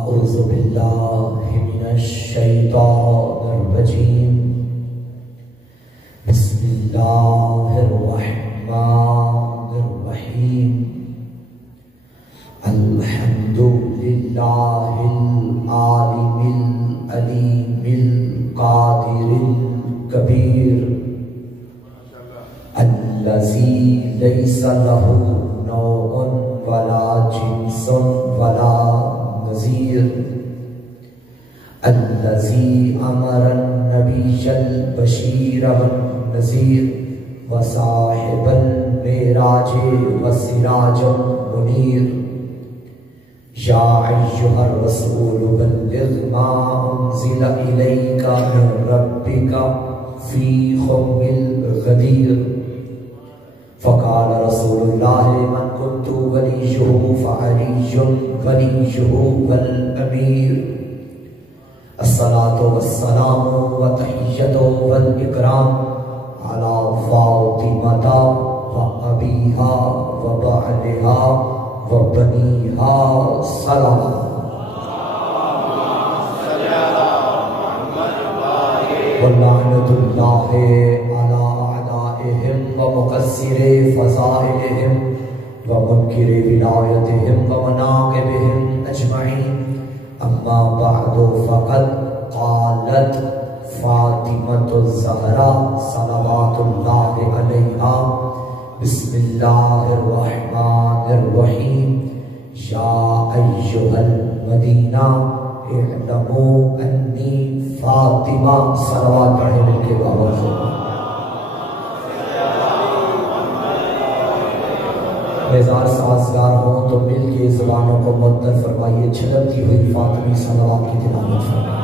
أعوذ بالله من الشيطان الرجيم. بسم الله الرحمن الرحيم. الحمد لله العالم العليم القادر الكبير الذي ليس له نوع ولا جنس ولا نظير، الذي أمر النبي البشير والنذير وصاحب المعراج والسراج المنير. يا أيها الرسول بلغ ما أنزل إليك من ربك في خم الغدير. فقال رسول الله من كنت وليه فعلي وليه والأمير. الصلاة والسلام والتحية والإكرام على فاطمة وأبيها وبعلها وبنيها سلام. ولعنة الله على أعدائهم ومقصر فضائلهم ومنكر ولايتهم ومناقبهم أجمعين. أما بعد فقد قالت فاطمة الزهراء صلوات الله عليها بسم الله الرحمن الرحيم. يا أيها المدينة اعلموا أني فاطمة صلوات الله عليها. بیزار سازگار ہوں تو مل کے زبانوں کو معطر فرمائیے، چھلکتی ہوئی فاطمی صلوات کی تلاوت فرمائیے.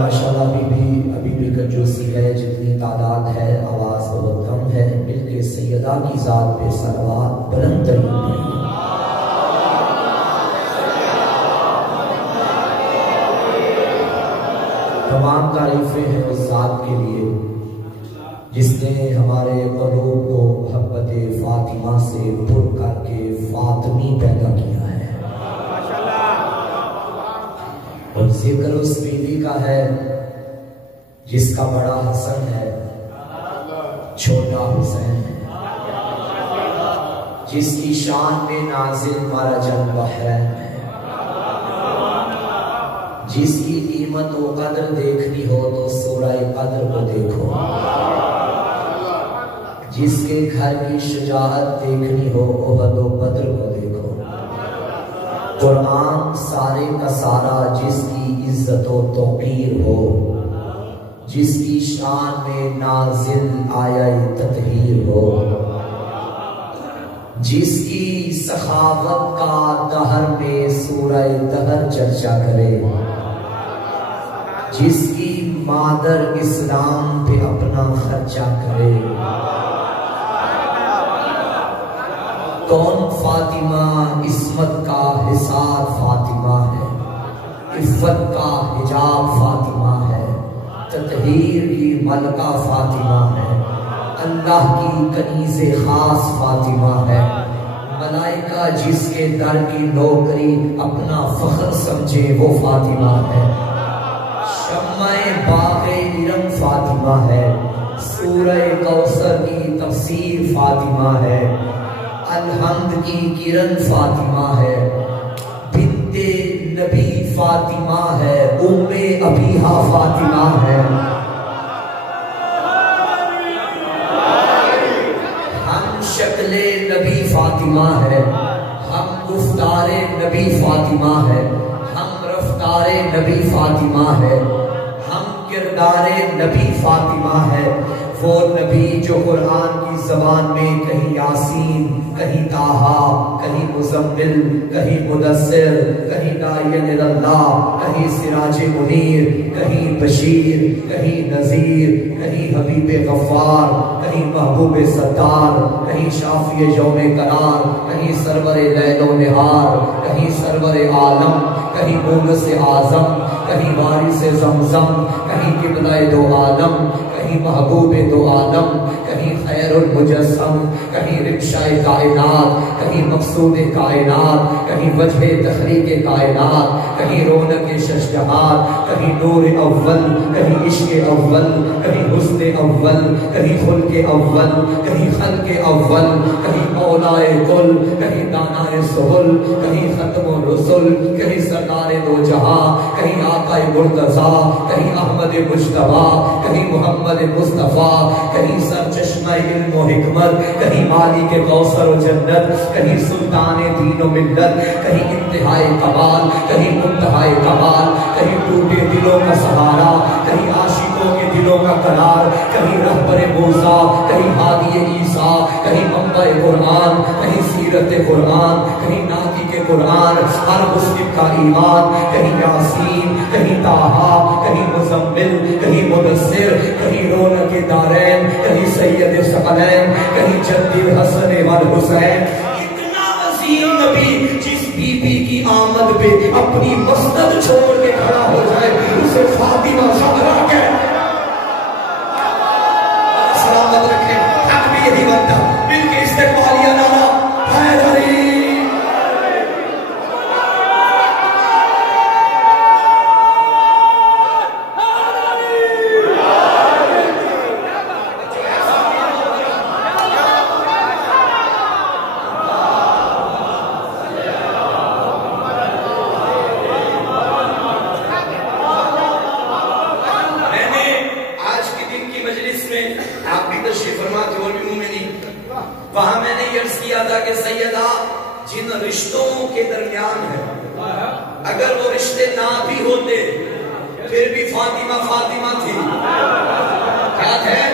ماشاءاللہ ابھی بھی کنجوسی ہے، جتنی تعداد ہے آواز بہت کم ہے. مل کے سیدہ کی ذات پہ صلوات بلند ترین پڑھیے. تمام تعریفیں ہیں اس ذات کے لیے جس نے ہمارے قلوب کو محبت فاطمہ سے پر کر کے فاطمی پیدا کیا ہے. اور ذکر اس بیوی کا ہے جس کا بڑا حسن ہے، چھوٹا حسین ہے، جس کی شان میں نازل مرج البحرین ہے، جس کی قیمت و قدر دیکھنی ہو تو سورہ قدر کو دیکھو، جس کے گھر کی شجاعت دیکھنی ہو احد و بدر کو دیکھو. قرآن سارے کا سارا جس کی عزت و توقیر ہو، جس کی شان میں نازل آیا تطہیر ہو، جس کی سخاوت کا دہر میں سورہ دہر چرچا کرے، جس کی مادر اسلام پہ اپنا خرچہ کرے. کون فاطمہ عصمت کا حصار فاطمہ ہے، عفت کا حجاب فاطمہ ہے، تطہیر کی ملکہ فاطمہ ہے، اللہ کی کنیز خاص فاطمہ ہے. ملائکہ جس کے در کی نوکری اپنا فخر سمجھے وہ فاطمہ ہے. شمع باغ ارم فاطمہ ہے، سورہ کوثر کی تفسیر فاطمہ ہے، الحمد کی کرن فاطمہ ہے، بنت نبی فاطمہ ہے، ام ابیہا فاطمہ ہے. ہم شکل نبی فاطمہ ہے، ہم گفتار نبی فاطمہ ہے، ہم رفتار نبی فاطمہ ہے، ہم کردار نبی فاطمہ ہے. وہ نبی جو قرآن کی زبان میں کہیں یاسین، کہیں طٰہٰ، کہیں مزمل، کہیں مدثر، کہیں داعی اللہ، کہیں سراج منیر، کہیں بشیر، کہیں نذیر، کہیں حبیب غفار، کہیں محبوب ستار، کہیں شافی یوم قرار، کہیں سرور لیل و نہار، کہیں سرور عالم، کہیں مونس اعظم، کہیں وارث زمزم، کہیں قبلہ دو عالم، کہیں کہیں محبوب دو عالم، کہیں خیر المجسم، کہیں رکشہ کائنات، کہیں مقصود کائنات، کہیں وجہ تخلیق کائنات، کہیں رونق ششجہار، کہیں نور اول، کہیں عشق اول، کہیں حسن اول، کہیں خلق اول، کہیں خلق اول، کہیں مولائے کل، کہیں دانائے سہل، کہیں ختم الرسل، کہیں سردار دو جہاں، کہیں آقا مرتضیٰ، کہیں احمد مجتبیٰ، کہیں محمد مصطفیٰ، کہیں سر چشمہ علم و حکمت، کہیں مالک کوثر و جنت، کہیں سلطان دین و ملت، کہیں انتہائے کمال، کہیں منتہائے کمال، کہیں ٹوٹے دلوں کا سہارا، کہیں عاشقوں کے دلوں کا قرار، کہیں رہبر موسیٰ، کہیں ہادی عیسیٰ، کہیں منبع قرآن، کہیں سیرت قرآن، کہیں ناطق کے قرآن، ہر مسلم کا ایمان، کہیں یاسین، کہیں طٰہٰ، کہیں مزمل، کہیں مدثر، کہیں رونق دارین، کہیں سید ثقلین، کہیں جد الحسن والحسین۔ اتنا عظیم نبی جس بی بی کی آمد پہ اپنی مسند چھوڑ کے کھڑا ہو جائے اسے فاطمہ زہرا کہتے ہیں۔ سلامت رکھیں، حق بھی یہی بنتا، مل کے استقبالیہ نعرہ حیدری۔ وہاں میں نے یہ عرض کیا تھا کہ سیدہ جن رشتوں کے درمیان ہے اگر وہ رشتے نہ بھی ہوتے پھر بھی فاطمہ فاطمہ تھی، یاد ہے؟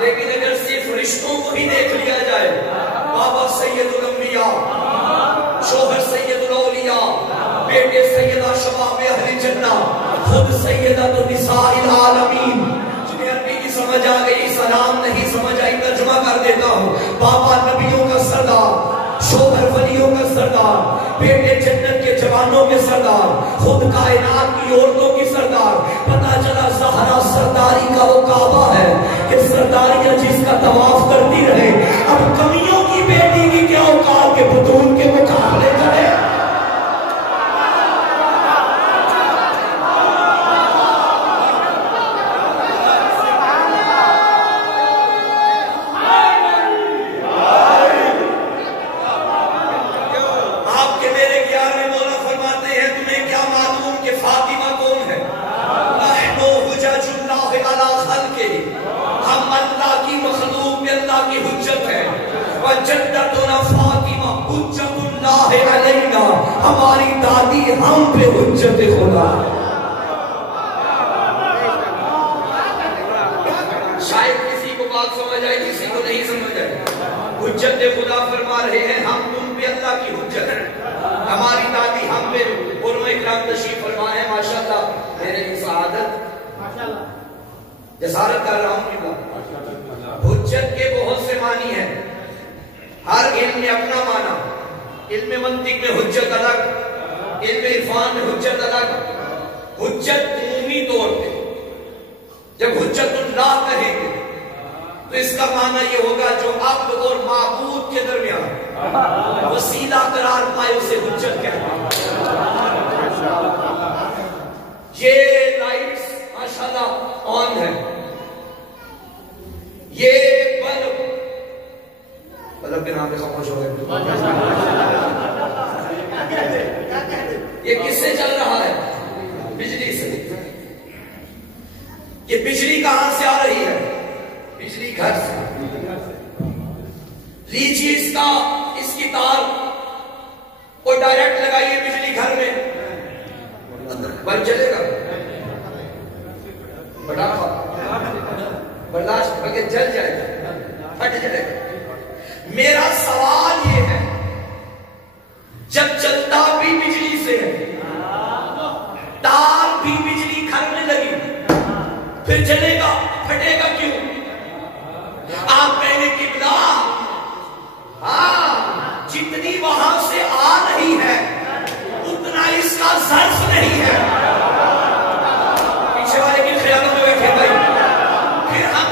لیکن اگر صرف رشتوں کو ہی دیکھ لیا جائے، بابا سید الانبیاء، شوہر سید الاولیاء، بیٹے سیدہ شباب اہل جنہ، خود سیدہ نساء العالمین، جنہیں عربی کی سمجھ آ گئی، سلام نہیں سمجھ آئی ترجمہ کر دیتا ہوں، بابا نبیوں کا سردار، شوہر ولیوں کا سردار، بیٹے جنت کے جوانوں کے سردار، خود کائنات کی عورتوں کی سردار، پتہ چلا زہرا سرداری کا وہ کعبہ ہے کہ سرداریاں جس کا طواف کرتی رہے، اب کمیوں کی بیٹی کی کیا اوقات کے بطول کے مقابلے کرے۔ ہماری دادی ہم پہ حجت خدا ہے۔ شاید کسی کو بات سمجھ آئی، کسی کو نہیں سمجھ آئی۔ حجت خدا فرما رہے ہیں ہم تم پہ اللہ کی حجت ہے، ہماری دادی ہم پہ۔ علماء اکرام تشریف فرما ہے، ماشاءاللہ میرے لیے سعادت، جسارت کر رہا ہوں کہ حجت کے بہت سے معنی ہیں، ہر علم میں اپنا معنی، علم منطق میں حجت الگ، علم عرفان میں حجت الگ۔ حجت عمومی طور پہ جب حجت اللہ کہیں گے تو اس کا معنی یہ ہوگا جو عبد اور معبود کے درمیان وسیلہ قرار پائے اسے حجت کہتے ہیں۔ یہ لائٹس ماشاءاللہ آن ہے، یہ بلب کے نام پہ خاموش ہو گئے، یہ کس سے چل رہا ہے؟ بجلی سے۔ یہ بجلی کہاں سے آ رہی ہے؟ بجلی گھر سے۔ لیجیے اس کی تار اور ڈائریکٹ لگائیے بجلی گھر میں، بلب جلے گا؟ برداشت بلکہ جل جائے گا، پھٹ جائے گا۔ میرا سوال یہ ہے جب چلتا بھی بجلی سے ہے، تار بھی بجلی گھر میں لگی، پھر جلے گا پھٹے گا کیوں؟ آپ کہنے قبلہ ہاں جتنی وہاں سے آ رہی ہے اتنا اس کا ظرف نہیں ہے۔ پیچھے والے کی خیالوں میں بیٹھے بھائی، پھر ہم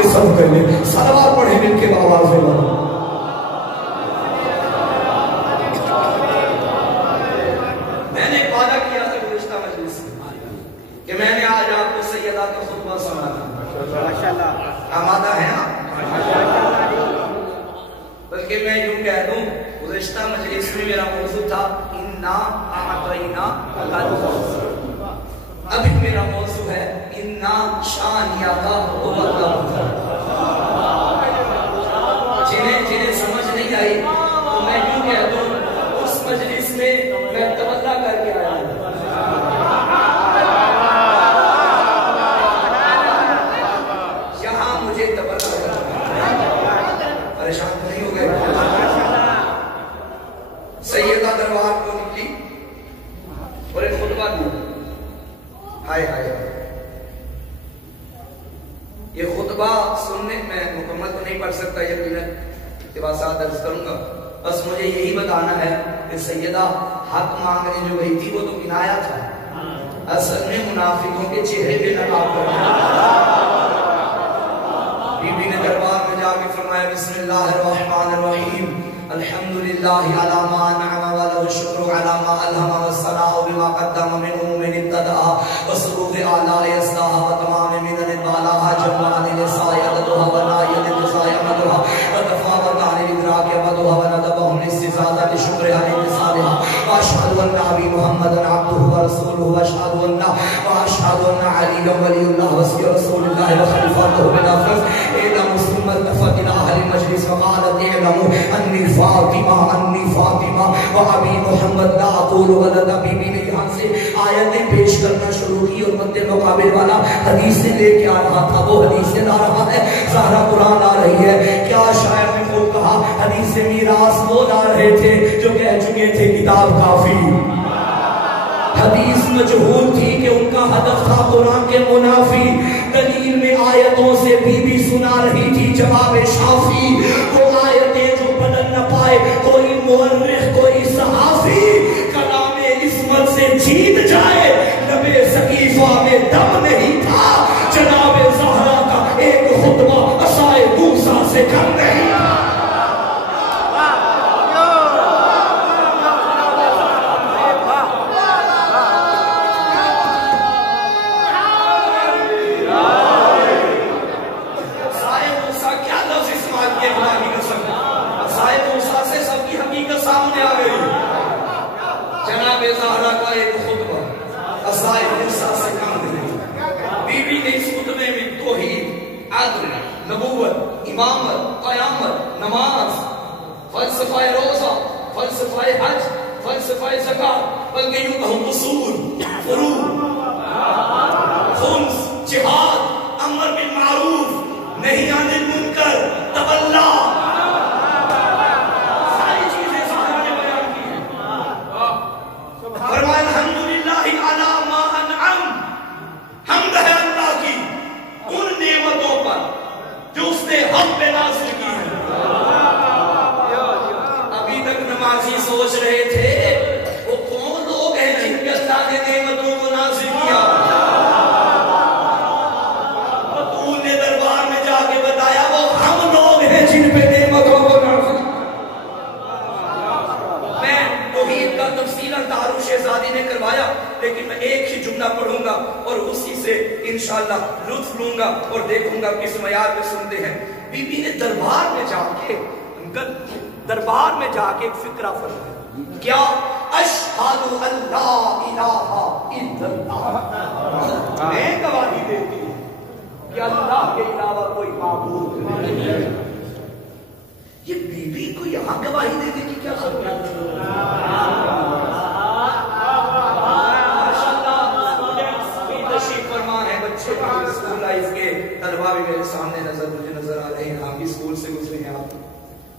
کے صدقے میں صلوات پڑھیں مل کے آواز میں. میں نے وعدہ کیا تھا گزشتہ مجلس میں کہ میں نے آج آپ کو سیدہ کا خطبہ سنانا. آمادہ ہیں آپ؟ بلکہ میں یوں کہہ دوں گزشتہ مجلس میں میرا موضوع تھا اِنَّا أَعْطَيْنَا الْكَوْثَرَ. ابھی میرا موضوع ہے اِنَّا شَانِئَكَ هُوَ الْأَبْتَرُ. جنہیں سمجھ نہیں آئی تو میں یوں کہہ دوں اس مجلس میں میں تولہ کر کے آیا ہوں. یہاں مجھے تولہ پریشان نہیں ہو گئے. سیدہ دربار کو نکلی اور ایک خطبہ دیا. ہائے ہائے یہ خطبہ سننے میں مکمل تو نہیں پڑھ سکتا, یقیناً اقتباسات درج کروں گا. بس مجھے یہی بتانا ہے کہ سیدہ حق مانگنے جو گئی تھی وہ تو کنایا تھا, اصل میں منافقوں کے چہرے پہ نقاب کرنا. بی بی نے دربار میں جا کے فرمایا بسم اللہ الرحمن الرحیم الحمدللہ علی ما انعم وله الشکر علی ما الہم والثناء بما قدم من من ابتداء وصروف اعلیٰ اصلاح وتمام من البالاء جمعان لسایدتها ونائید تسایمتها وتفاوت عن الادراک مدها وندبهم لاستزادت شکرها لانتصالها واشهد ان نبی محمد عبده ورسوله واشهد ان علی ولی اللہ وصی رسول اللہ وخلیفته بنافذ الى مسلم التفت الى اهل المجلس وقالت اعلموا انی فاطمہ و ابی محمد لا اقول ولد. بی بی نے یہاں سے آیتیں پیش کرنا شروع کی اور مد مقابل والا حدیث سے لے کے آ رہا تھا. وہ حدیث سے لا رہا ہے, زہرا قرآن لا رہی ہے. کیا شاعر نے خوب کہا, حدیث سے میراث وہ لا رہے تھے جو کہہ چکے تھے کتاب کافی. حدیث مجہول تھی کہ ان کا ہدف تھا قرآن کے منافی. دلیل میں آیتوں سے بی بی سنا رہی تھی جواب شافی. وہ آیتیں جو بدل نہ پائے کوئی مورخ کوئی صحافی, کلام عصمت سے جیت جائے. نبی سقیفہ میں دم نہیں تھا, جناب زہرا کا ایک خطبہ عصائے موسیٰ سے کم نہیں. نبوت, امامت, قیامت, نماز, فلسفہ روزہ, فلسفہ حج, فلسفہ زکات, بلکہ یوں کہوں اصول, فروع, خمس, جہاد, امر بالمعروف, نہی عن المنکر, تولا, ساری چیزیں سارا نے بیان کی ہیں. فرمایا الحمدللہ علی ما انعم, حمد ہے اللہ کی ان نعمتوں پر جو اس نے ہم پہ نازل کی ہے. ابھی تک نمازی سوچ رہے تھے وہ کون لوگ ہیں جن پہ اللہ نے نعمتوں کو نازل کیا. بطول نے دربار میں جا کے بتایا وہ ہم لوگ ہیں جن پہ نعمتوں کو نازل. میں توحید کا تفصیلاً تعارف شہزادی نے کروایا, لیکن میں ایک ہی جملہ پڑھوں گا اور اسی سے انشاءاللہ لطف لوں گا اور دیکھوں گا کس معیار پہ سنتے ہیں. بی بی نے دربار میں جا کے ایک فکرہ فرمایا. کیا؟ اشہد ان لا الہ الا اللہ, میں گواہی دیتی ہوں کہ اللہ کے علاوہ کوئی معبود نہیں. یہ بی بی کو یہاں گواہی دینے کی کیا ضرورت ہے؟ اسکول لائف کے طلبہ بھی میرے سامنے مجھے نظر آ رہے ہیں. آپ بھی اسکول سے گزرے ہیں.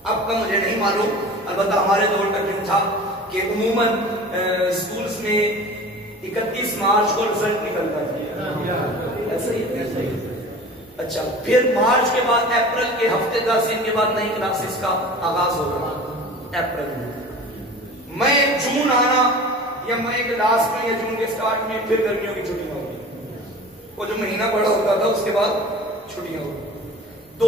آپ کا مجھے نہیں معلوم, البتہ ہمارے دور تک یوں تھا کہ عموماً اسکولز میں 31 مارچ کو رزلٹ نکلتا ہے. ایسا ہی ہے. اچھا, پھر مارچ کے بعد اپریل کے ہفتے 10 دن کے بعد نئی کلاسز کا آغاز ہوگا اپریل میں. مئی جون آنا یا مئی کے لاسٹ میں یا جون کے سٹارٹ میں پھر گرمیوں کی چھٹیاں ہوگی. وہ جو مہینہ بڑا ہوتا تھا اس کے بعد چھٹیاں ہوگی. 2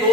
2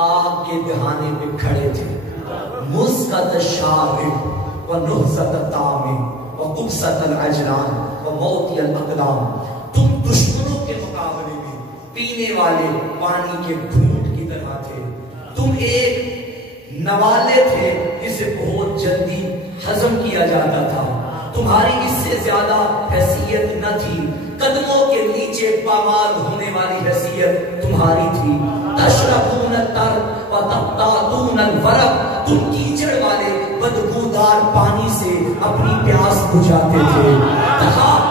آگ کے دہانے پہ کھڑے تھے. مسقط الشارب و نحست الطعام و قبست الاجران و موتی الاقدام. تم دشمنوں کے مقابلے میں پینے والے پانی کے گھونٹ کی طرح تھے. تم ایک نوالے تھے جسے بہت جلدی ہضم کیا جاتا تھا. تمہاری اس سے زیادہ حیثیت نہ تھی. قدموں کے نیچے پامال ہونے والی حیثیت تمہاری تھی. تشربون التر و تقطعون الورق. تم کیچڑ والے بدبودار پانی سے اپنی پیاس بجھاتے تھے.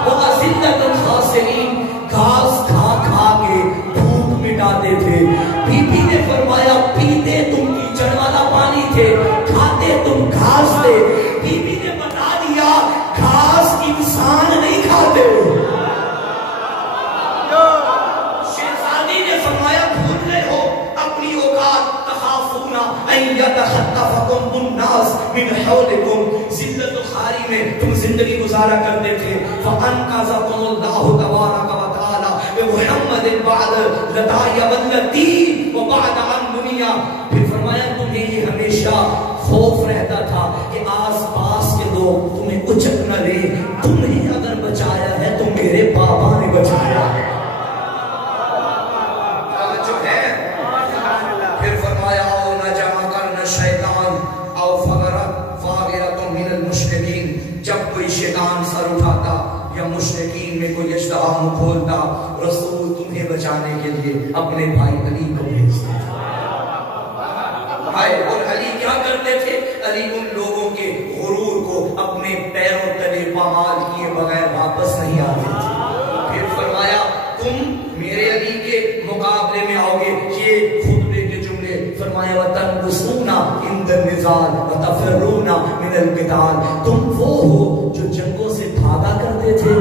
وَأَذِلَّةُ الْخَاسِرِينَ. گھاس کھا کھا کے بھوک مٹاتے تھے. بی بی نے فرمایا پیتے تم کیچڑ والا پانی تھے, کھاتے تم گھاس تھے. بی بی نے بتا دیا گھاس انسان نہیں کھاتے. شہزادی نے فرمایا بھول رہے ہو اپنی اوقات. تخافون ان یتخطفکم الناس من حولکم. ذلت و خواری میں تم زندگی گزارا کرتے تھے. فانقذکم اللہ تبارک و تعالی بمحمد بعد لدای والتی وبعد عن دنیا. پھر فرمایا تمہیں یہ ہمیشہ خوف رہتا تھا کہ آس پاس کے لوگ تمہیں اچک نہ لیں. تمہیں اگر بچایا ہے تو میرے بابا نے بچایا ہے. جو ہے پھر فرمایا او نہ جمع کرنا شیطان او فاغرۃ من المشرکین. جب کوئی شیطان سر اٹھاتا یا مشرکین میں کوئی اشتہا منہ کھولتا, رسول تمہیں بچانے کے لیے اپنے بھائی علی کو بھیجتے تھے. اور علی کیا کرتے تھے؟ علی ان لوگوں کے غرور کو اپنے پیروں تلے پامال کیے بغیر واپس نہیں آتے تھے. پھر فرمایا تم میرے علی کے مقابلے میں آؤ گے. یہ خطبے کے جملے. فرمایا وَتَنْقُصُونَ عِنْدَ النِّضَالِ وَتَفِرُّونَ مِنَ الْقِتَالِ. تم وہ ہو جو جنگوں سے بھاگا کرتے تھے.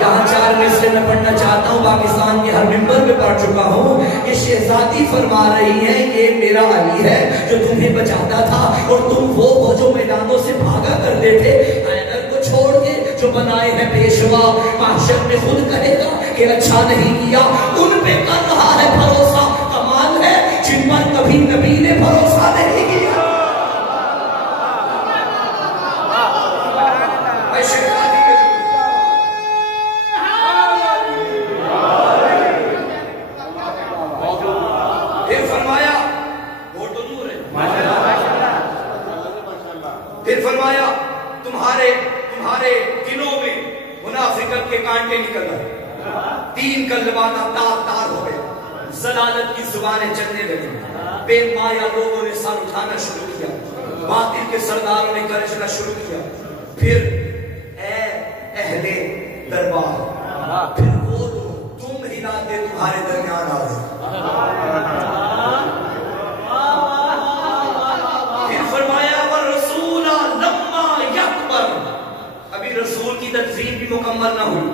یہاں 4 مصرے میں پڑھنا چاہتا ہوں, پاکستان کے ہر ممبر میں پڑھ چکا ہوں. یہ شہزادی فرما رہی ہے یہ میرا علی ہے جو تمہیں بچاتا تھا, اور تم وہ ہو جو میدانوں سے بھاگا کرتے تھے. حیدر کو چھوڑ کے جو بنائے ہیں پیشوا, محشر میں خود کہے گا کہ اچھا نہیں کیا. ان پہ کر رہا ہے بھروسہ. کمال ہے جن پر کبھی نبی نے بھروسہ نہیں کیا. پھر فرمایا تمہارے دلوں میں منافقت کے کانٹے نکل گئے. دین کا لبادہ تار ہو گیا. ضلالت کی زبانیں چلنے لگی. بے مایا لوگوں نے سر اٹھانا شروع کیا. باطل کے سرداروں نے گرجنا شروع کیا. پھر اے اہل دربار, پھر وہ لوگ تم ہلاتے تمہارے درمیان آ رہے. رسول کی تنظیم بھی مکمل نہ ہوئی.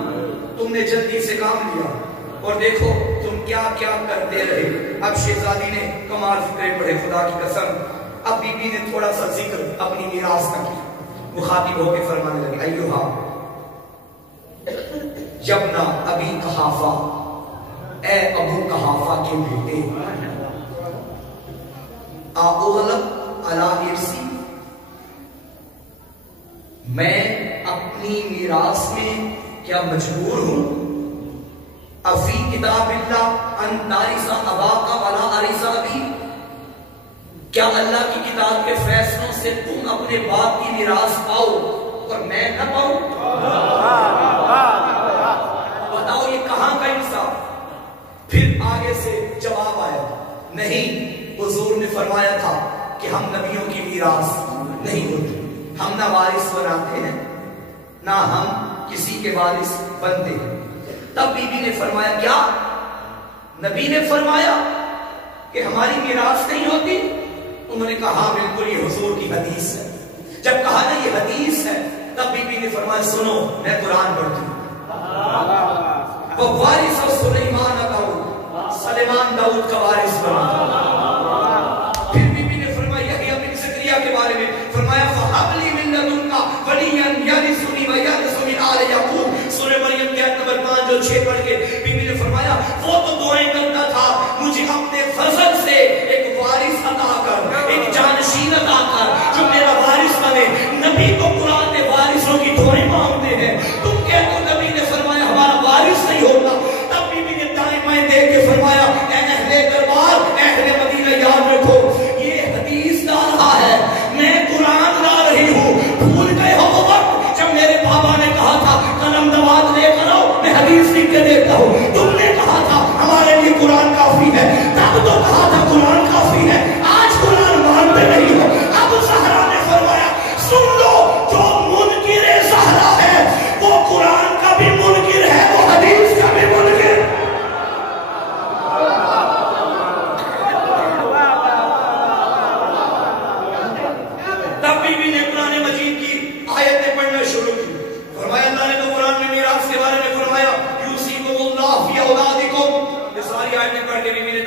تم نے جلدی سے کام لیا اور دیکھو تم کیا کیا کرتے رہے. اب شہزادی نے کمال فکرے پڑھے خدا کی قسم. اب بی بی نے تھوڑا سا ذکر اپنی میراث کا کیا. مخاطب ہو کے فرمانے لگے ایوہا یبنا ابی قحافہ, اے ابو قحافہ کے بیٹے, اغلب علی ارسی, میں اپنی میراث میں کیا مجبور ہوں. افی کتاب اللہ ان تارث اباک ولا ارث ابی, کیا اللہ کی کتاب کے فیصلوں سے تم اپنے باپ کی میراث پاؤ اور میں نہ پاؤں؟ بتاؤ یہ کہاں کا انصاف. پھر آگے سے جواب آیا نہیں. حضور نے فرمایا تھا کہ ہم نبیوں کی میراث نہیں ہوتی. ہم نہ وارث بناتے ہیں نہ ہم کسی کے وارث بنتے ہیں. تب بی بی نے فرمایا کیا نبی نے فرمایا کہ ہماری میراث نہیں ہوتی؟ انہوں نے کہا بالکل یہ حضور کی حدیث ہے. جب کہا نا یہ حدیث ہے تب بی بی نے فرمایا سنو میں قرآن پڑھتی ہوں. وارث سلیمان داؤد, سلیمان داؤد کا وارث بنا. پھر بی بی نے فرمایا یحییٰ بن زکریا کے بارے میں فرمایا فَحَبْ لِي مِن لَدُنْكَ وَلِيًّا يَرِثُنِي وَيَرِثُ مِنْ آلِ یعقوب. سورہ مریم کی آیت نمبر 5 اور 6 پڑھ کے بی بی نے فرمایا وہ تو دعائیں دعائیں کرتا تھا، مجھے اپنے فضل سے ایک وارث عطا کر، ایک جانشین عطا کر جو میرا وارث بنے۔ نبی کو قرآن نے وارثوں کی دعائیں مانگتے ہیں، تم کہتے ہو نبی نے فرمایا ہمارا وارث نہیں ہوتا، تب بی بی نے دائیں بائیں دیکھ کے فرمایا اے اہل دربار، اہل مدینہ یاد رکھو یہ حدیث گا رہا ہے، میں قرآن گا رہی ہوں۔ بھول گئے ہو وہ وقت جب میرے بابا نے کہا تھا قلم دوات لے کر آؤ میں حدیث لکھ کے دیتا ہوں، تم نے کہا تھا ہمارے لیے قرآن کافی ہے، تب تو کہا تھا قرآن کافی ہے، آج قرآن مانتے نہیں ہو۔ اب زہرا نے فرمایا سن لو جو منکر زہرا ہے وہ قرآن کا بھی منکر ہے، وہ حدیث کا بھی منکر۔ تب بی بی نے قرآن مجید کی آیتیں پڑھنا شروع کی، فرمایا اللہ نے تو قرآن میں میراث کے بارے میں فرمایا یوصیکم اللہ فی اولادکم، یہ ساری آیتیں پڑھ کے بی بی نے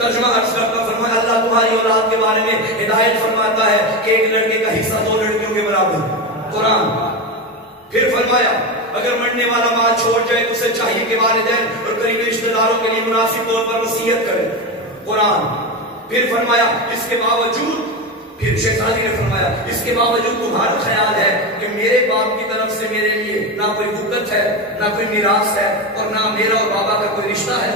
ترجمہ عرض کرتا فرمایا اللہ تمہاری اولاد کے بارے میں ہدایت فرماتا ہے کہ ایک لڑکے کا حصہ 2 لڑکیوں کے برابر، قرآن۔ پھر فرمایا اگر مرنے والا مال چھوڑ جائے تو اسے چاہیے کہ والدین اور قریبی رشتہ داروں کے لیے مناسب طور پر وصیت کرے، قرآن۔ پھر فرمایا اس کے باوجود، پھر شہزادی نے فرمایا اس کے باوجود تمہارا خیال ہے کہ میرے باپ کی طرف سے میرے لیے نہ کوئی حقوق ہے نہ کوئی میراث ہے اور نہ میرا اور بابا کا کوئی رشتہ ہے۔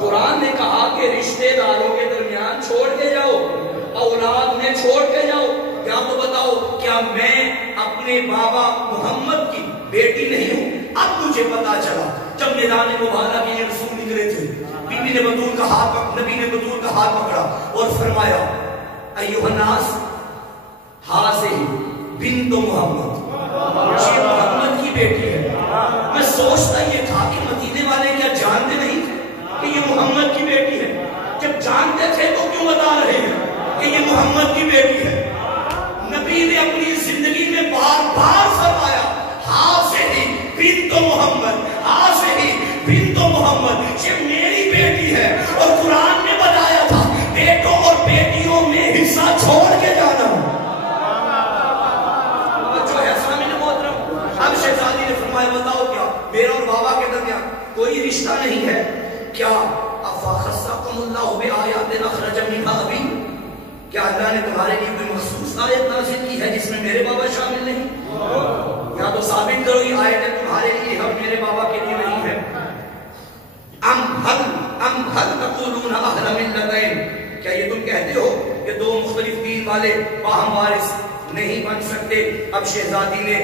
قرآن نے کہا کہ رشتہ داروں کے درمیان چھوڑ کے جاؤ، اولاد میں چھوڑ کے جاؤ۔ کیا تو بتاؤ کیا میں اپنے بابا محمد کی بیٹی نہیں ہوں؟ اب مجھے پتا چلا جب میدان مبارک کے یہ رسول نکلے تھے، بی بی نے بطول کا ہاتھ، نبی نے بطول کا ہاتھ پکڑا اور فرمایا ایھا الناس ہاذہ بنت محمد، یہ محمد کی بیٹی ہے۔ میں سوچتا یہ تھا کہ مدینے والے کیا جانتے نہیں تھے کہ یہ محمد کی بیٹی ہے؟ جب جانتے تھے تو کیوں بتا رہے ہیں کہ یہ محمد کی بیٹی ہے؟ نبی نے اپنی زندگی میں بار بار فرمایا ہاذہ بنت محمد، ہاذہ بنت محمد، یہ میری بیٹی ہے۔ اور قرآن نے بتایا تھا بیٹوں اور بیٹیوں میں حصہ چھوڑ کے جانا۔ جو ہے سامنے محترم، اب شہزادی نے فرمایا بتاؤ کیا میرا اور بابا کے درمیان کوئی رشتہ نہیں ہے کیا؟ افخصکم اللہ بآیات اخرج منها ابی، کیا اللہ نے تمہارے لیے کوئی مخصوص آیت نازل کی ہے جس میں میرے بابا شامل نہیں؟ یا تو ثابت کرو یہ آیتیں تمہارے لیے اور میرے بابا کے لیے نہیں ہے۔ ام هل تقولون اہل ملتین، کیا یہ تم کہتے ہو کہ 2 مختلف دین والے باہم وارث نہیں بن سکتے؟ اب شہزادی نے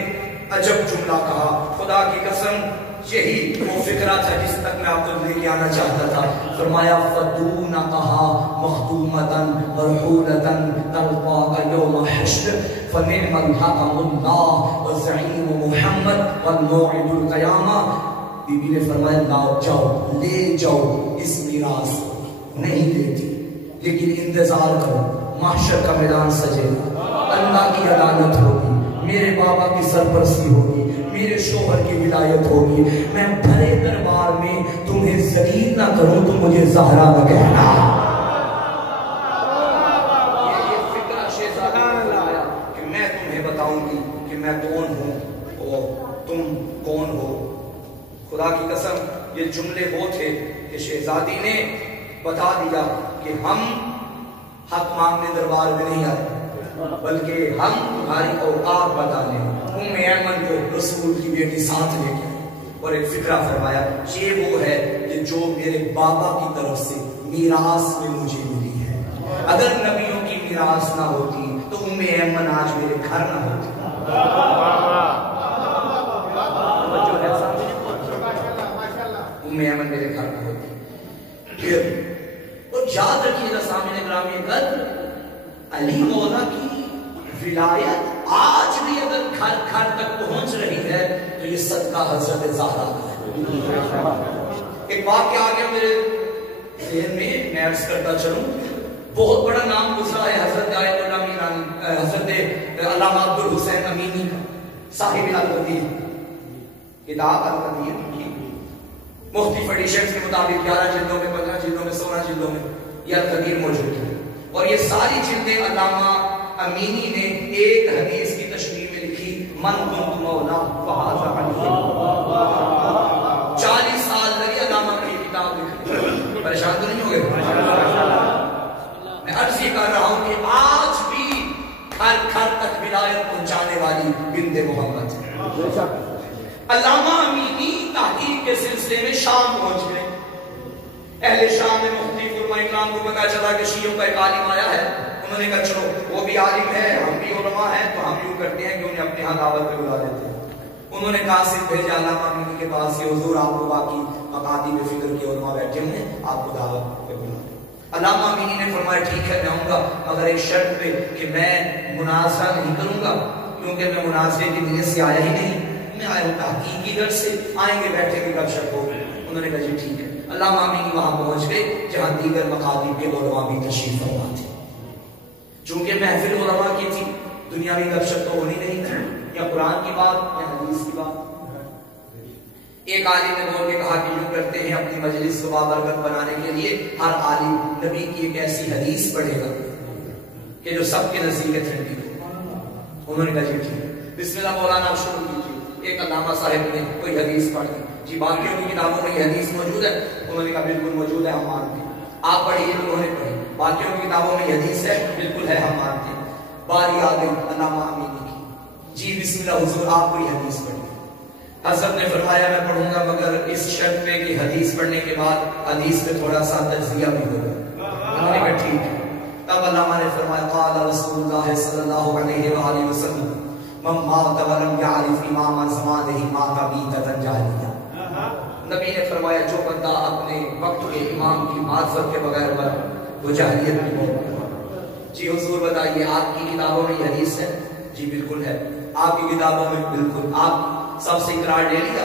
عجب جملہ کہا، خدا کی قسم یہی وہ فکرہ تھا جس تک میں آپ کو لے کے آنا چاہتا تھا۔ فرمایا فدونکہا مختومتاً مرحولتاً تلقاک یوم حشر فنعم الحکم اللہ والزعیم محمد والموعد القیامہ۔ بی بی نے فرمایا لاؤ جاؤ، لے جاؤ اس میراث کو، نہیں دیتی لیکن انتظار کرو، محشر کا میدان سجے گا، اللہ کی عدالت ہوگی، میرے بابا کی سرپرستی ہوگی، میرے شوہر کی ولایت ہوگی، میں بھرے دربار میں تمہیں ذلیل نہ کروں تو مجھے زہرا نہ کہنا۔ یہ فکرہ شہزادی نے لایا کہ میں تمہیں بتاؤں گی کہ میں کون ہوں اور تم کون ہو۔ خدا کی قسم یہ جملے وہ تھے کہ شہزادی نے بتا دیا کہ ہم حق مانگنے دربار میں نہیں آئے بلکہ ہم تمہاری اوقات بتانے۔ ایمن کو رسول کی بیٹی ساتھ لے کے اور ایک فکرہ فرمایا یہ وہ ہے کہ جو میرے بابا کی طرف سے میراث میں مجھے ملی ہے، اگر نبیوں کی میراث نہ ہوتی تو ایمن آج میرے گھر نہ ہوتی۔ ایمن میرے گھر نہ ہوتی۔ پھر اور یاد رکھیے گا سامنے گرامی قدر، علی مولا کی ولایت آج بھی اگر گھر گھر تک پہنچ رہی ہے تو یہ صدقہ حضرت زہرا کا ہے۔ ایک واقعہ آ گیا میرے ذہن میں عرض کرتا چلوں، بہت بڑا نام گزرا ہے حضرت آیت اللہ حضرت علامہ عبد الحسین امینی کا، صاحب القدیر، کتاب القدیر کی مختلف ایڈیشنز کے مطابق 11 جلدوں میں، 15 جلدوں میں، 16 جلدوں میں یہ القدیر موجود ہے۔ اور یہ ساری جلدیں علامہ امینی نے ایک حدیث کی تشریح میں لکھی، من کنت مولا فہذا علی۔ 40 سال لگے علامہ کی کتاب کتاب لکھنی. پریشان تو نہیں ہو گئے؟ میں عرض یہ کر رہا ہوں کہ آج بھی ہر گھر تک ولایت پہنچانے والی بنت محمد. علامہ امینی تحقیق کے سلسلے میں شام پہنچ گئے. اہل شام میں مفتی فرما اکرام کو پتا چلا کہ شیعوں کا ایک عالم آیا ہے. انہوں نے کہا چلو وہ بھی عالم ہے ہم بھی علماء ہیں تو ہم یوں کرتے ہیں کہ انہیں اپنے ہاں دعوت پہ بلا دیتے ہیں. انہوں نے قاصد بھیجا علامہ امینی کے پاس کہ حضور آپ کو باقی مقاطب فکر کے علماء بیٹھے ہوئے ہیں آپ کو دعوت پہ بلا. علامہ امینی نے فرمایا ٹھیک ہے میں آؤں گا مگر ایک شرط پہ کہ میں مناظرہ نہیں کروں گا کیونکہ میں مناظرے کی نیت سے آیا ہی نہیں. میں آیا ہوں تحقیقی در سے. آئیں گے بیٹھیں گے گپ شپ ہوگی. انہوں نے کہا جی ٹھیک ہے. علامہ امینی وہاں پہنچ گئے جہاں دیگر مقاطب کے علماء بھی تشریف فرما تھے. چونکہ محفل علماء کی تھی دنیاوی گپ شپ تو ہونی نہیں تھی یا قرآن کی بات یا حدیث کی بات. ایک عالم نے بول کے کہا کہ یوں کرتے ہیں اپنی مجلس کو بابرکت بنانے کے لیے ہر عالم نبی کی ایک ایسی حدیث پڑھے گا کہ جو سب کے نزدیک ٹھنڈی ہو. انہوں نے کہا جی ٹھیک ہے بسم اللہ مولانا شروع کیجیے. ایک علامہ صاحب نے کوئی حدیث پڑھ دی. جی باقیوں کی کتابوں میں یہ حدیث موجود ہے؟ انہوں نے کہا بالکل موجود ہے ہم مانتے ہیں. آپ پڑھیے. انہوں نے پڑھی. باقیوں کی کتابوں میں یہ حدیث ہے؟ بالکل ہے ہم مانتے ہیں. باری آ گئی علامہ امینی کی. جی بسم اللہ حضور آپ کوئی حدیث پڑھی. حضرت نے فرمایا میں پڑھوں گا مگر اس شرط پہ کہ حدیث پڑھنے کے بعد حدیث پہ تھوڑا سا تجزیہ بھی ہوگا. انہوں نے کہا ٹھیک ہے. تب علامہ نے فرمایا قال رسول اللہ صلی اللہ علیہ وآلہ وسلم من مات ولم يعرف امام زمانہ مات میتۃ جاہلیہ. نبی نے فرمایا جو بندہ اپنے وقت کے امام کی معرفت کے بغیر مرا وہ جاہلیت میں موت مرا. جی حضور بتائیے آپ کی کتابوں میں یہ حدیث ہے؟ جی بالکل ہے. آپ کی کتابوں میں بالکل. آپ سب سے اقرار لے لیا.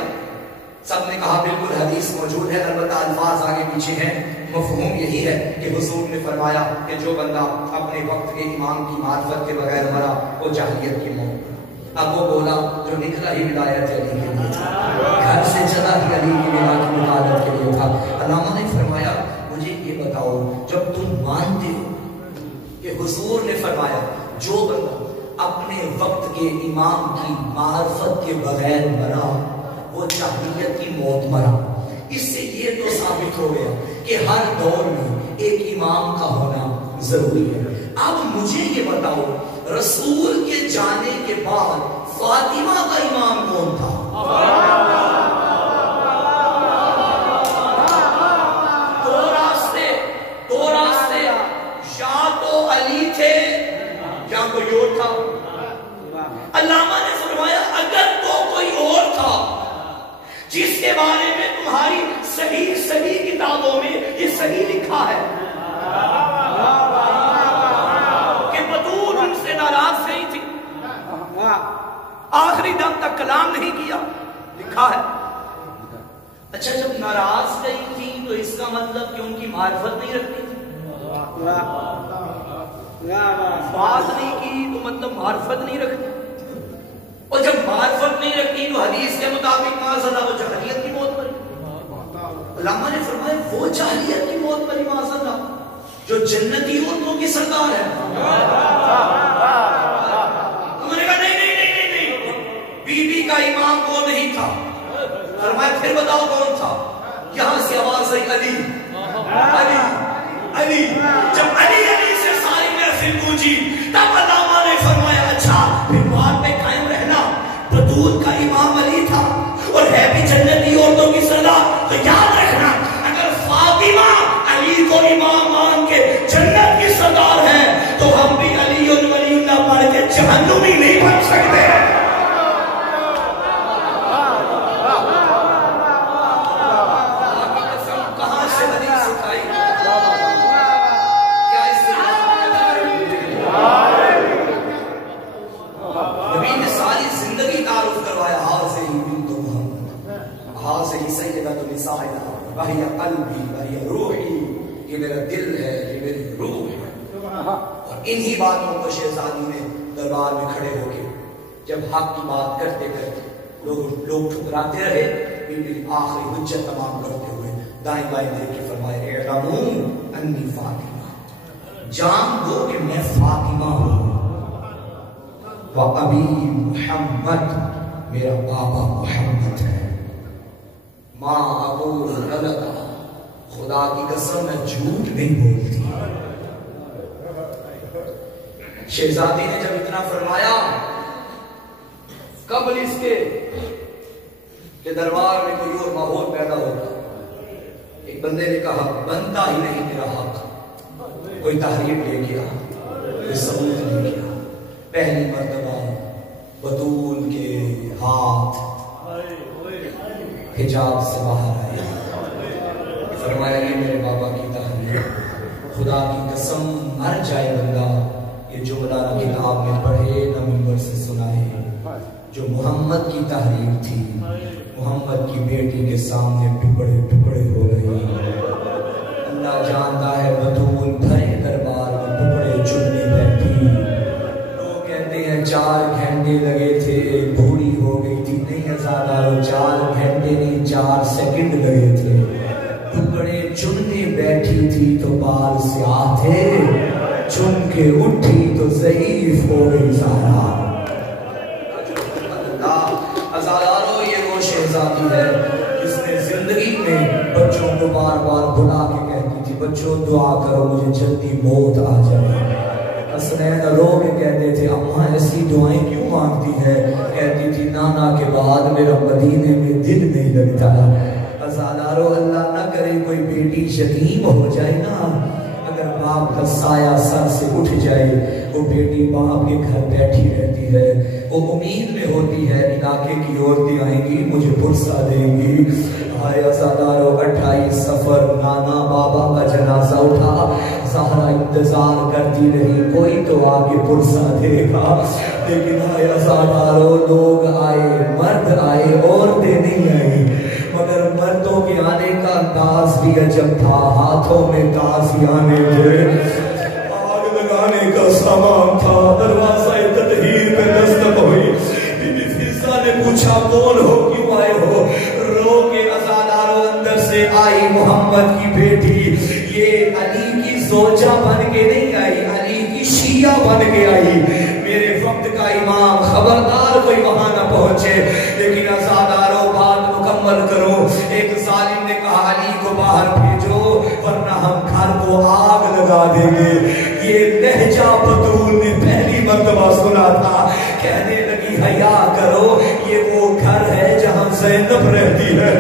سب نے کہا بالکل حدیث موجود ہے البتہ الفاظ آگے پیچھے ہیں. مفہوم یہی ہے کہ حضور نے فرمایا کہ جو بندہ اپنے وقت کے امام کی معرفت کے بغیر مرا وہ جاہلیت کی موت. اب وہ بولا جو نکلا ہی ولایت علی کے لیے تھا, گھر سے چلا ہی علی کی ولایت کے لیے تھا. علامہ نے فرمایا مجھے یہ بتاؤ جب تم مانتے ہو کہ حضور نے فرمایا جو بندہ اپنے وقت کے امام کی معرفت کے بغیر مرا وہ جاہلیت کی موت مرا, اس سے یہ تو ثابت ہو گیا کہ ہر دور میں ایک امام کا ہونا ضروری ہے. اب مجھے یہ بتاؤ رسول کے جانے کے بعد فاطمہ کا امام کون تھا؟ دو راستے یا تو علی تھے یا کوئی اور تھا. علامہ نے فرمایا اگر تو کوئی اور تھا جس کے بارے میں تمہاری صحیح کتابوں میں یہ صحیح لکھا ہے کہ بطول ان سے ناراض نہیں تھی, آخری دم تک کلام نہیں کیا, لکھا ہے. اچھا جب ناراض نہیں تھی تو اس کا مطلب کہ ان کی معرفت نہیں رکھتی تھی. بات نہیں کی تو مطلب معرفت نہیں رکھتی, اور جب معرفت نہیں رکھتی تو حدیث کے مطابق معاذاللہ وہ جاہلیت کی موت مری. علامہ نے فرمایا وہ جاہلیت کی موت مری معاذاللہ جو جنتی عورتوں کی سردار ہے. انہوں نے کہا نہیں بی بی کا امام وہ نہیں تھا. فرمایا پھر بتاؤ کون تھا؟ یہاں سے آواز آئی علی علی علی. جب علی علی سے ساری محفل گونجی تب علامہ نے فرمایا اچھا پھر بات پہ قائم رہنا. بطول کا امام علی تھا اور ہے بھی جنتی عورتوں کی سردار, تو یاد رکھنا اگر فاطمہ علی کو امام مان کے جنت کی سردار ہے تو ہم بھی علی ولی اللہ پڑھ کے جہنمی نہیں بن سکتے. کہاں سے حدیث سکھائی؟ کیا اس سے نبی نے ساری زندگی تعارف کروایا حاضر بنت محمد, حاضر سیدۃ النساء وہی قلبی وہی روحی, یہ میرا دل ہے یہ میری روح ہے. اور انہی باتوں کو شہزادی نے دربار میں کھڑے ہو کے جب حق کی بات کرتے کرتے لوگ ٹھکراتے رہے, پھر آخری حجت تمام کرتے ہوئے دائیں بائیں دیکھ کے فرمائے اعلموا انی فاطمہ, جان دو کہ میں فاطمہ ہوں. وَأَبِي محمد, میرا بابا محمد ہے. ماں ابو غلطہ, خدا کی قسم میں جھوٹ نہیں بولتی. شہزادی نے جب اتنا فرمایا قبل اس کے کہ دربار میں کوئی اور ماحول پیدا ہوتا، ایک بندے نے کہا بنتا ہی نہیں میرا حق. کوئی تحریر لے گیا، کوئی ثبوت لے گیا. پہلی مرتبہ بطول کے ہاتھ حجاب سے باہر آئے. فرمایا یہ میرے بابا کی تحریر. خدا کی قسم مر جائے بندہ یہ جملہ نہ کتاب میں پڑھے نہ منبر سے سنائے. جو محمد کی تحریر تھی محمد کی بیٹی کے سامنے ٹکڑے ٹکڑے ہو رہی. اللہ جانتا ہے بطول بھرے دربار میں ٹکڑے چننے بیٹھی. لوگ کہتے ہیں 4 گھنٹے لگے تھے بوڑھی ہو گئی تھی. نہیں ازادارو 4 گھنٹے نہیں 4 سیکنڈ لگے تھے. ٹکڑے چننے بیٹھی تھی تو بال سیاہ تھے، چن کے اٹھی تو ضعیف ہو گئی سارا. ازادارو یہ وہ شہزادی ہے جس نے زندگی میں بچوں کو بار بار بلا کے کہتی تھی بچوں دعا کرو مجھے جلدی موت آ جائے. حسنین رو کے کہتے تھے اماں ایسی دعائیں کیوں مانگتی ہے؟ کہتی تھی نانا کے بعد میرا مدینے میں دل نہیں لگتا. ازادارو اللہ نہ کرے کوئی بیٹی یتیم ہو جائے نا، اگر باپ کا سایہ سر سے اٹھ جائے وہ بیٹی باپ کے گھر بیٹھی رہتی ہے. وہ امید میں ہوتی ہے علاقے کی عورتیں آئیں گی مجھے پرسہ دیں گی. ہائے ازادارو 28 سفر نانا بابا کا جنازہ اٹھا. زہرا انتظار کرتی رہی کوئی تو آگے پرسہ دے گا. لیکن ہائے ازادارو لوگ آئے، مرد آئے، عورتیں نہیں آئی. مگر مردوں کے آنے کا انداز بھی عجب تھا. ہاتھوں میں تازیانے تھے، آگ لگانے کا سامان تھا. دروازہ تطہیر پہ دستک ہوئی. بی بی فضہ نے پوچھا کون ہو کیوں آئے ہو؟ رو کے ازادارو اندر سے آئی محمد کی بیٹی. یہ علی کی زوجہ بن کے نہیں آئی، علی کی شیعہ بن کے آئی. میرے وقت کا امام خبردار کوئی وہاں نہ پہنچے. لیکن ازادارو بات مکمل کرو. ایک ظالم نے کہا علی کو باہر بھیجو ورنہ ہم گھر کو آگ لگا دیں گے. یہ لہجہ بطول نے پہلی مرتبہ سنا تھا. کہنے لگی حیا کرو یہ وہ گھر ہے جہاں زینب رہتی ہے،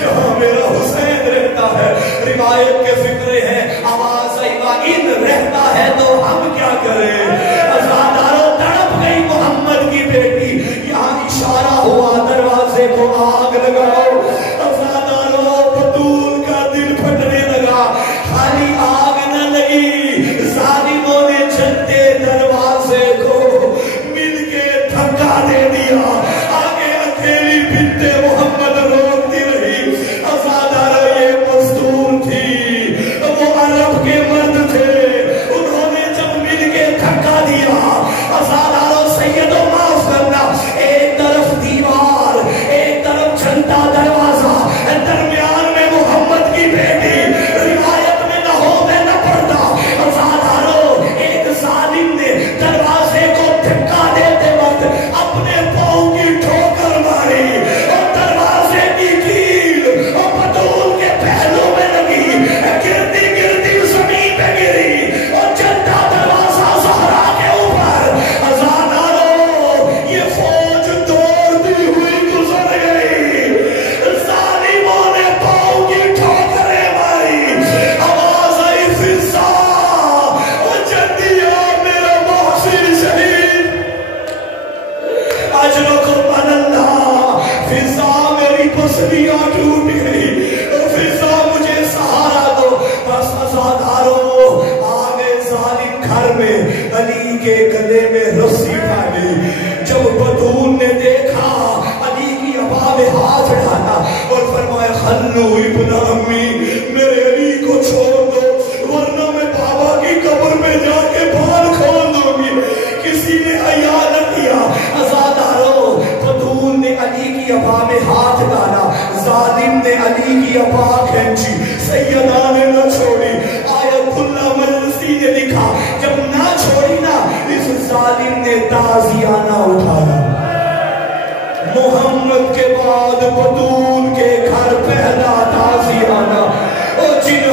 جہاں میرا حسین رہتا ہے. روایت کے فکرے ہیں آواز ان رہتا ہے تو ہم کیا کریں. ازادارو تڑپ گئی محمد کی بیٹی. یہاں اشارہ ہوا دروازے کو آگ لگاؤ. ازادارو بطول کا دل پھٹنے لگا. خالی آگ نہ لگی، ظالموں نے جلتے دروازے کو مل کے دھکا دے دیا. آگے اکیلی بنتے محمد روکتی رہی. ازادارو یہ مزدور تھی، وہ عرب کے مرد تھے، انہوں نے جب مل کے دھکا دیا. ازادارو سیدوں معاف کرنا، ایک طرف دیوار ایک طرف جھنڈا دروازہ، درمیان میں محمد کی بیٹی. روایت میں نہ ہو میں نہ پڑھتا. ازادارو ایک ظالم نے دروازے کو دھکا دیتے وقت اپنے پاؤں کی ٹھوکر ماری اور دروازے کی کیل اور بطول کے پہلو میں لگی. گرتی گرتی زمین پہ گری اور جھنڈا دروازہ زہرا کے اوپر. ازادارو یہ فوج دوڑتی ہوئی گزر گئی. ظالموں نے پاؤں کی ٹھوکریں ماری. آواز آئی فضہ وہ جدیا میرا محسن شہید. اجر کو من اللہ. فضہ میری پسلیاں ٹوٹ گئی. فضہ مجھے سہارا دو. بس ازادارو آگے ظالم گھر میں علی کے گلے میں رسی ڈالی. جب بطول نے دیکھا علی کی ابا میں ہاتھ ڈالا اور فرمایا خلو ابن امی میرے علی کو چھوڑ دو ورنہ میں بابا کی قبر میں جا کے بال کھول دوں گی. کسی نے حیا نہ کیا. ازادارو بطول نے علی کی ابا میں ہاتھ ڈالا. ظالم نے علی کی ابا کھینچی. سیدہ نے نہ چھوڑی. آیت اللہ مجلسی نے لکھا جب نہ چھوڑی نا اس ظالم نے تازیانہ اٹھایا. محمد کے بعد بطول کے گھر پہلا تازیانہ. اور جن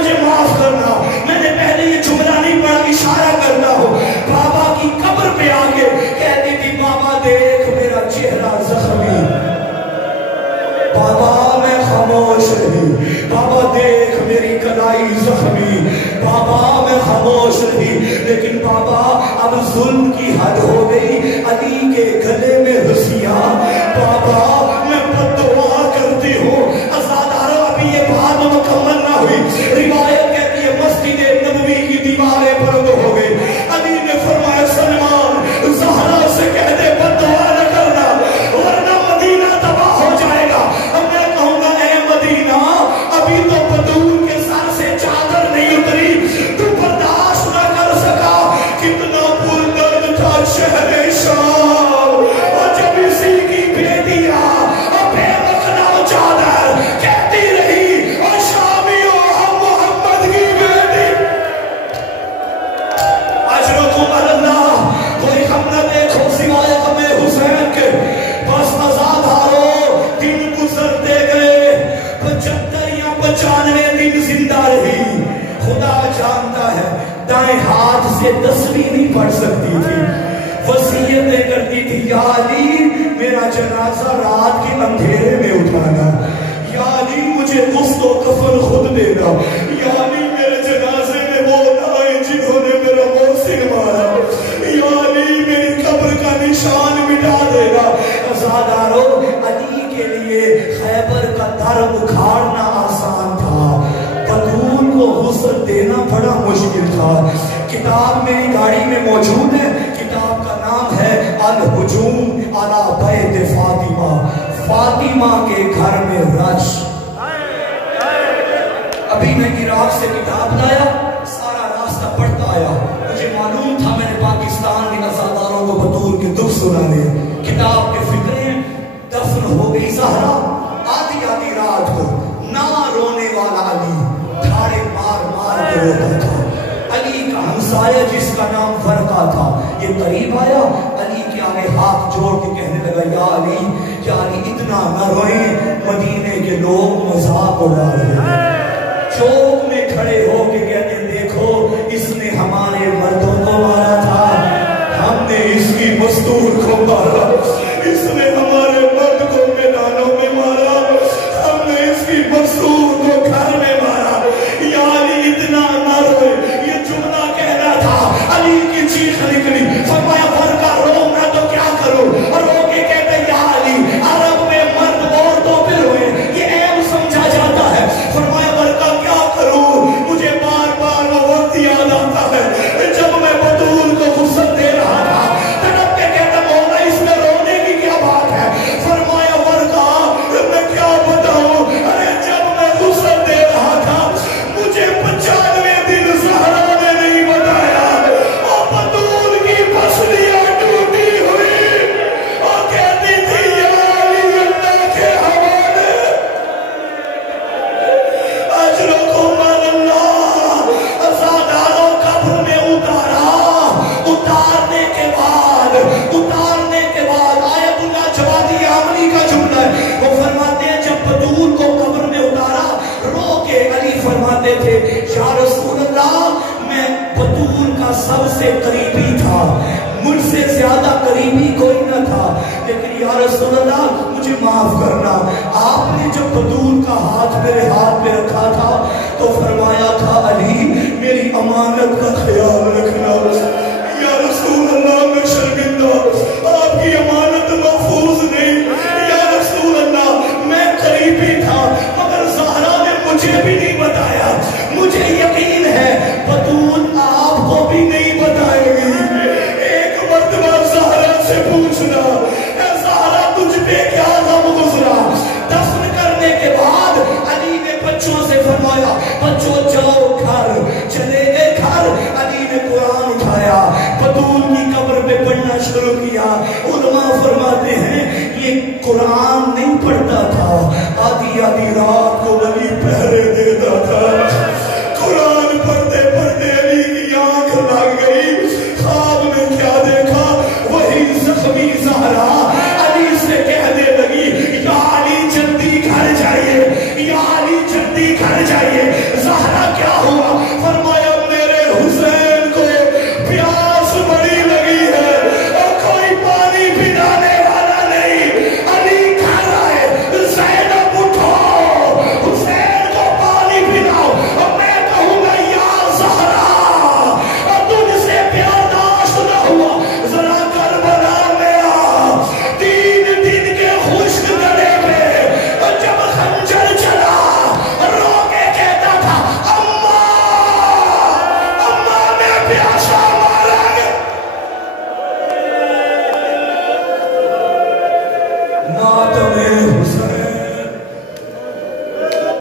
مجھے معاف کرنا. میں نے پہلے یہ جملہ نہیں پڑھا, اشارہ کرتا ہوں. بابا کی قبر پہ آ کے کہتی تھی بابا دیکھ میرا چہرہ زخمی, بابا میں خاموش رہی, بابا دیکھ میری کلائی زخمی, بابا میں خاموش رہی. لیکن بابا اب ظلم کی حد ہو گئی, علی کے گلے میں رسیاں. بابا میں بددعا کرتی ہوں. عزادارو ابھی یہ بات مکمل نہ ہوئی. روایت کہتی ہے مسجد نبوی کی دیواریں بلند ہو گئی. علی نے فرمایا سلمان زہرا سے کہہ دے بددعا نہ کرنا ورنہ مدینہ تباہ ہو جائے گا. میں کہوں گا اے مدینہ ابھی تو بدور کے سر سے چادر نہیں اتری, تو برداشت نہ کر سکا. کتنا پر درد تھا شہر شام, اور جب اسی کی بیٹیاں بے مخنا چادر کہتی رہی اور شامیوں ہم محمد کی بیٹی. اجرکم اللہ, کوئی ہم نہ دیکھو سوائے غم حسین کے. بس عزادارو دن گزرتے گئے, 75 یا 95 دن زندہ رہی. خدا جانتا ہے دائیں ہاتھ سے تسبیح نہیں پڑھ سکتی تھی. وصیتیں کرتی تھی یا علی میرا جنازہ رات کے اندھیرے میں اٹھانا, یا علی مجھے غسل و کفن خود دینا, یا علی میرے جنازے میں وہ نہ آئے جنہوں نے میرا محسن مارا, یا علی میری قبر کا نشان مٹا دینا. عزادارو علی کے لیے خیبر کا در اکھاڑنا آسان تھا, بدول کو غسل دینا بڑا مشکل تھا. کتاب میری گاڑی میں موجود ہے, کتاب کا نام ہے الہجوم علی بیت فاطمہ, فاطمہ کے گھر میں رش. ابھی میں عراق سے کتاب لایا, سارا راستہ پڑھتا آیا. مجھے معلوم تھا میں نے پاکستان کے عزاداروں کو بطول کے دکھ سنانے. کتاب کے فکریں دفن ہو گئی زہرا, آدھی آدھی رات کو نہ رونے والا علی دھاڑے مار مار کے روتا تھا. علی کا ہمسایہ جس کا نام ورقہ تھا یہ قریب آیا, علی کے آگے ہاتھ جوڑ کے کہنے لگا یا علی اتنا نہ روئیں, مدینے کے لوگ مذاق اڑا رہے ہیں. چوک میں کھڑے ہو کے کہتے دیکھو اس نے ہمارے مردوں کو مارا تھا, ہم نے اس کی مستور کو مارا, اس نے ہمارے مرد کو میدانوں میں مارا, ہم نے اس کی مستور کو گھر میں مارا. یا علی اتنا نہ روئے, یہ جملہ کہنا تھا. علی کی چیخ نکلی, فرمایا ورقہ رو میں تو کیا کروں, اور رو کے کہتے یا علی عرب میں مرد عورتوں پہ روئے یہ عیب سمجھا جاتا ہے. فرمایا ورقہ کیا کروں, مجھے بار بار وہ وقت یاد آتا ہے جب میں بطول کو غسل دے رہا تھا. تڑپ کے کہتا مولا اس میں رونے کی کیا بات ہے. فرمایا ورقہ میں کیا بتاؤں, ارے جب میں غسل دے رہا تھا مجھے 95 دن زہرا نے نہیں بتایا, اور بطول کی پسلیاں ٹوٹی ہوئی اور کہتی تھی یا علی اللہ کے حوالے. اجرکم اللہ. عزاداروں قبر میں اتارا, اتارنے کے بعد آیت اللہ جوادی عاملی کا جملہ ہے, وہ فرماتے ہیں جب بطول کو قبر میں اتارا رو کے علی فرماتے تھے یا رسول اللہ میں بطول کا سب سے قریبی تھا, مجھ سے زیادہ قریبی کوئی نہ تھا, لیکن یا رسول اللہ مجھے معاف کرنا. آپ نے جب بطول کا ہاتھ میرے ہاتھ پہ رکھا تھا تو فرمایا تھا علی میری امانت کا خیال رکھنا. یا رسول اللہ میں شرمندہ, آپ کی امانت محفوظ نہیں. یا رسول اللہ میں قریبی تھا مگر زہرا نے مجھے بھی نہیں بتایا, مجھے یقین ہے بطول آپ کو بھی نہیں بتائے گی. ایک مرتبہ زہرا سے پوچھنا اے زہرا تجھ پہ کیا غم گزرا. دفن کرنے کے بعد علی نے بچوں سے فرمایا بچوں جاؤ گھر, چلے گئے گھر. علی نے قرآن اٹھایا, بطول کی قبر پہ پڑھنا شروع کیا. علماء فرماتے ہیں یہ قرآن نہیں پڑھتا تھا, آدھی آدھی رات کو علی پہرے دیتا تھا. قرآن پڑھتے پڑھتے علی کی آنکھ لگ گئی, خواب میں کیا دیکھا, وہی زخمی زہرا علی سے کہنے لگی یا علی جلدی گھر جائیے, یا علی جلدی گھر جائیے. زہرا کیا ہوا؟